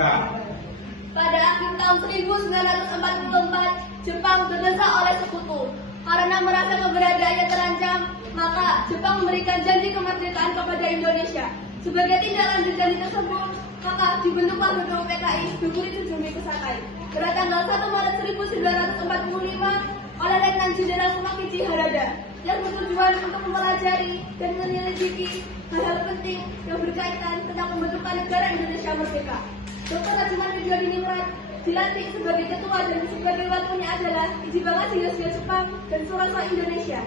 Pada akhir tahun 1944, Jepang didesak oleh sekutu. Karena merasa keberadaannya terancam, maka Jepang memberikan janji kemerdekaan kepada Indonesia. Sebagai tindak lanjut janji tersebut, maka dibentuklah gedung PKI 27 Mei Kesakai. Pada tanggal 1 Maret 1945 oleh Letnan Jenderal Sumakichi Harada yang bertujuan untuk mempelajari dan menyelidiki hal-hal penting yang berkaitan tentang pembentukan negara Indonesia merdeka. Dr. Rajiman Widjadiningrat dilantik sebagai ketua dan sebagai wakilnya adalah Iji Bangas Yosio Jepang dan Suroso Indonesia.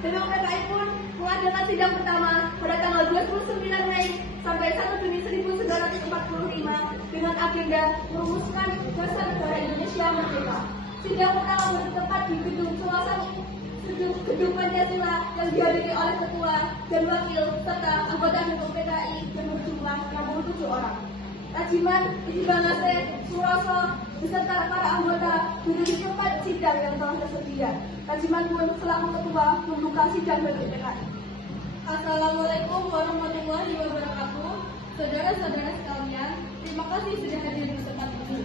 Gedung PKI pun mengadakan sidang pertama pada tanggal 29 Mei sampai 1 Juni 1945 dengan agenda merumuskan dasar negara Indonesia merdeka. Sidang pertama bertempat di gedung suasana gedung Pancasila yang dihadiri oleh ketua dan wakil serta anggota gedung PKI yang berjumlah 67 orang. Rajiman, Iji Bangas, Suroso beserta para anggota duduk di tempat sidang yang telah tersedia. Rajiman pun selaku ketua membuka sidang gedung PKI. Assalamualaikum warahmatullahi wabarakatuh. Saudara-saudara sekalian, terima kasih sudah hadir di tempat ini.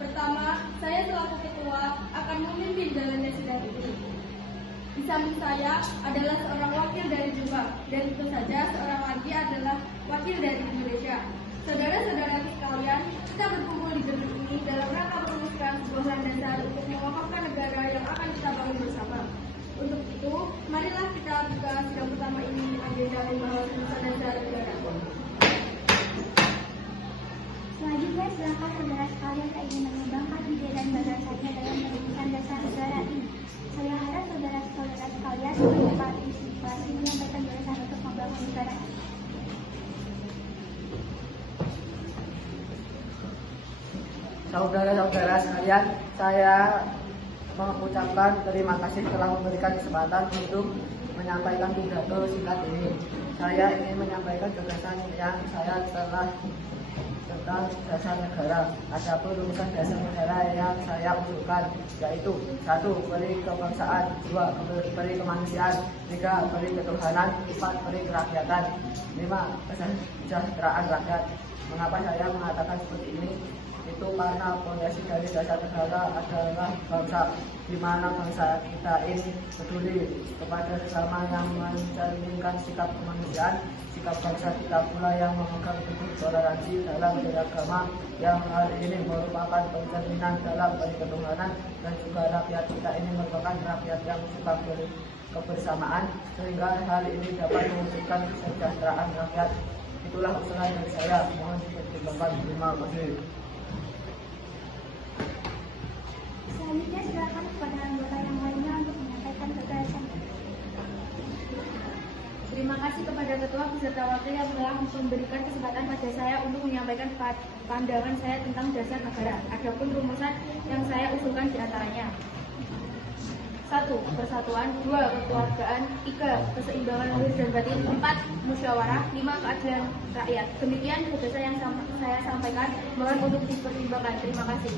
Pertama, saya selaku ketua akan memimpin jalannya sidang ini. Di samping saya adalah seorang wakil dari Jepang, dan tentu saja seorang lagi adalah wakil dari Indonesia. Saudara-saudara sekalian, kita berkumpul di gedung ini dalam rangka merumuskan sebuah landasan untuk mengokohkan negara yang akan kita bangun bersama. Untuk itu, marilah kita buka sidang pertama ini agenda pembahasan dasar negara. Selanjutnya, silakan saudara sekalian yang ingin mengembangkan ide dan gagasannya dalam merumuskan dasar negara ini. Saya harap saudara-saudara sekalian berpartisipasi menyampaikan gagasan untuk membangun negara ini. Saudara-saudara sekalian, saya mengucapkan terima kasih telah memberikan kesempatan untuk menyampaikan pidato singkat ini. Saya ingin menyampaikan gagasan yang saya telah tentang dasar negara. Adapun rumusan dasar negara yang saya usulkan yaitu 1. Peri kebangsaan, 2. Peri kemanusiaan, 3. Peri ketuhanan, 4. Peri kerakyatan, 5. Kesejahteraan rakyat. Mengapa saya mengatakan seperti ini? Itu karena fondasi dari dasar negara adalah bangsa, di mana bangsa kita ini peduli kepada sesama yang mencerminkan sikap kemanusiaan. Sikap bangsa kita pula yang memegang teguh toleransi dalam beragama, yang hal ini merupakan pencerminan dalam ketuhanan, dan juga rakyat kita ini merupakan rakyat yang suka kebersamaan, sehingga hal ini dapat mewujudkan kesejahteraan rakyat. Itulah usulan dari saya, mohon dipertimbangkan. Terima kasih. Selanjutnya, silakan kepada anggota yang lainnya untuk menyampaikan gagasan. Terima kasih kepada ketua beserta wakil yang telah memberikan kesempatan pada saya untuk menyampaikan pandangan saya tentang dasar negara. Adapun rumusan yang saya usulkan diantaranya: 1. Persatuan, 2. Kekeluargaan, 3. Keseimbangan lahir dan batin, 4. Musyawarah, 5. Keadilan rakyat. Demikian gagasan yang saya sampaikan, mohon untuk dipertimbangkan. Terima kasih.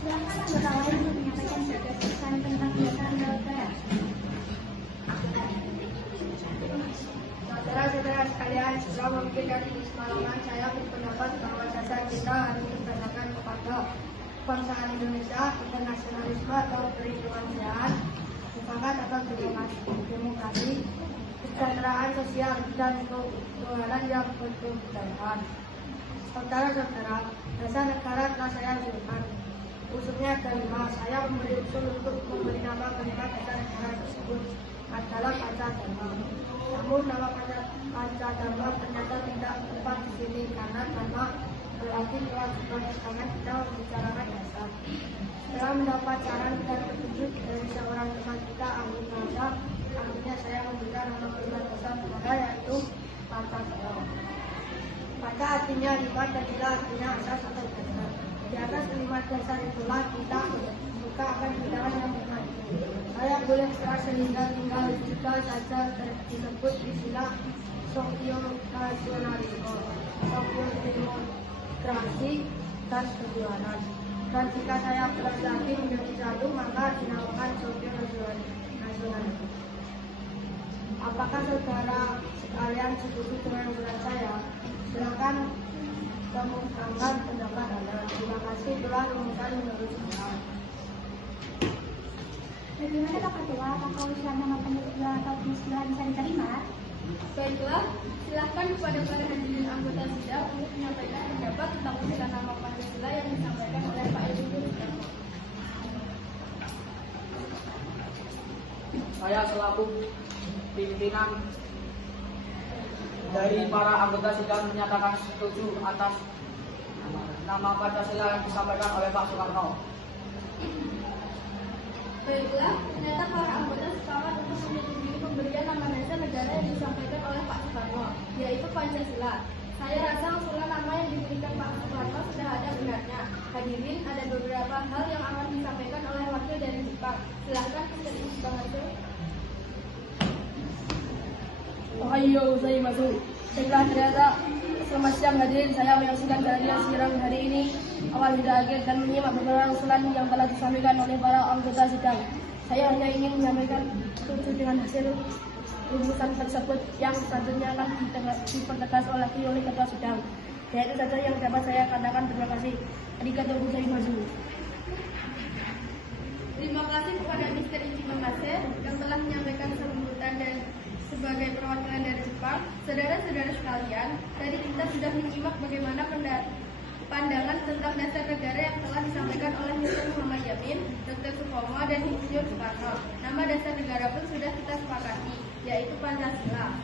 Silakan anggota lain untuk menyampaikan gagasan tentang dasar negara. Saudara-saudara sekalian, setelah memikirkan ini semalaman, saya berpendapat bahwa dasar kita harus berdasarkan kepada kebangsaan Indonesia, internasionalisme atau kemanusiaan, sepakat atau demokrasi, kesejahteraan sosial, dan ketuhanan yang berkeadilan. Saudara-saudara, dasar negara telah saya usulkan. Usulnya ada 5. Saya memberi usul untuk memberi nama kelima dasar negara tersebut adalah Pancadharma. Namun nama Pancadharma ternyata tidak tepat di sini karena dharma berarti kewajiban, sedangkan kita membicarakan dasar. Setelah mendapat saran dan petunjuk dari seorang teman kita, ahli bahasa, akhirnya saya memberikan nama kelima dasar negara yaitu Pancadharma. Paca artinya 5 dan Dila artinya asas atau dasar. Di atas kelima dasar itulah kita buka akan bidangan yang bermaju. Saya boleh keras sehingga tinggal jika saja disebut istilah sosio-nasionalisme, sosio-demokrasi, dan perjuangan. Dan jika saya berat lagi menjadi satu, maka dinamakan sosio-nasionalisme. Apakah saudara sekalian setuju dengan usulan saya? Silakan menerangkan pendapat Anda. Terima kasih telah rumuskan menurut saya. Bagaimana Pak Ketua, apakah usulan nama Pancasila atau Pancasila bisa diterima? Baiklah, silahkan kepada para hadirin anggota sidang untuk menyampaikan pendapat tentang usulan nama Pancasila yang disampaikan oleh Pak Ibu. Saya selaku pimpinan dari para anggota sidang menyatakan setuju atas nama Pancasila yang disampaikan oleh Pak Soekarno. Baiklah, ternyata para anggota sepakat untuk menyetujui pemberian nama dasar negara yang disampaikan oleh Pak Soekarno, yaitu Pancasila. Saya rasa usulan nama yang diberikan Pak Soekarno sudah ada benarnya. Hadirin, ada beberapa hal yang akan disampaikan oleh wakil dari Jepang. Silahkan Mr. Bang Hasil. Ohayo gozaimasu. Baiklah, ternyata selamat siang hadirin, saya menyaksikan kehadiran sidang hari ini awal hingga akhir dan menyimak beberapa usulan yang telah disampaikan oleh para anggota sidang. Saya hanya ingin menyampaikan setuju dengan hasil rumusan tersebut yang selanjutnya akan dipertegas oleh ketua sidang. Dan itu saja yang dapat saya katakan. Terima kasih. Arigatou gozaimasu. Terima kasih kepada Mr. Ichigo Mase yang telah menyampaikan sambutan dan sebagai perwakilan dari Jepang. Saudara-saudara sekalian, tadi kita sudah menyimak bagaimana pandangan tentang dasar negara yang telah disampaikan oleh Mr. Muhammad Yamin, Dr. Supomo, dan Insinyur Soekarno. Nama dasar negara pun sudah kita sepakati, yaitu Pancasila.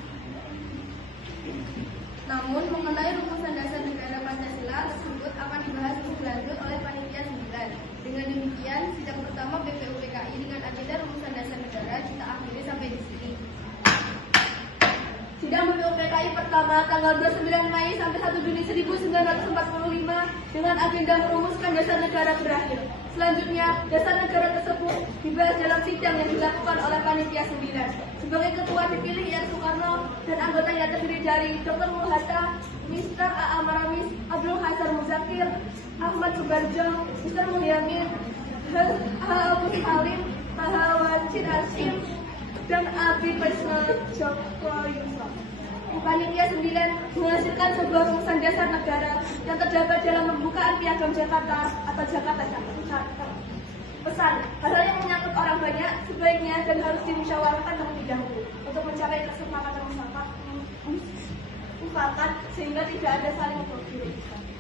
Namun, mengenai rumusan dasar negara Pancasila tersebut akan dibahas lebih lanjut oleh Panitia 9. Dengan demikian, sidang pertama BPUPKI dengan agenda rumusan dasar negara kita akhiri sampai di sini. Sidang BPUPKI pertama tanggal 29 Mei sampai 1 Juni 1945 dengan agenda merumuskan dasar negara berakhir. Selanjutnya, dasar negara tersebut dibahas dalam sidang yang dilakukan oleh Panitia 9. Sebagai ketua dipilih Yat Soekarno dan anggotanya terdiri dari Dr. Mulhata, Mr. A.A. Maramis, Abdul Hasan Muzakir, Ahmad Subarjo, Mr. Muhyamin, Abu Salim, Wajid Hashim, dan Abi Faisal Joko Yusuf. Panitia 9 menghasilkan sebuah rumusan dasar negara yang terdapat dalam pembukaan Piagam Jakarta atau Jakarta Charter. Pesan, hal yang menyangkut orang banyak sebaiknya dan harus dimusyawarahkan terlebih dahulu untuk mencapai kesepakatan mufakat sehingga tidak ada saling berkhianat.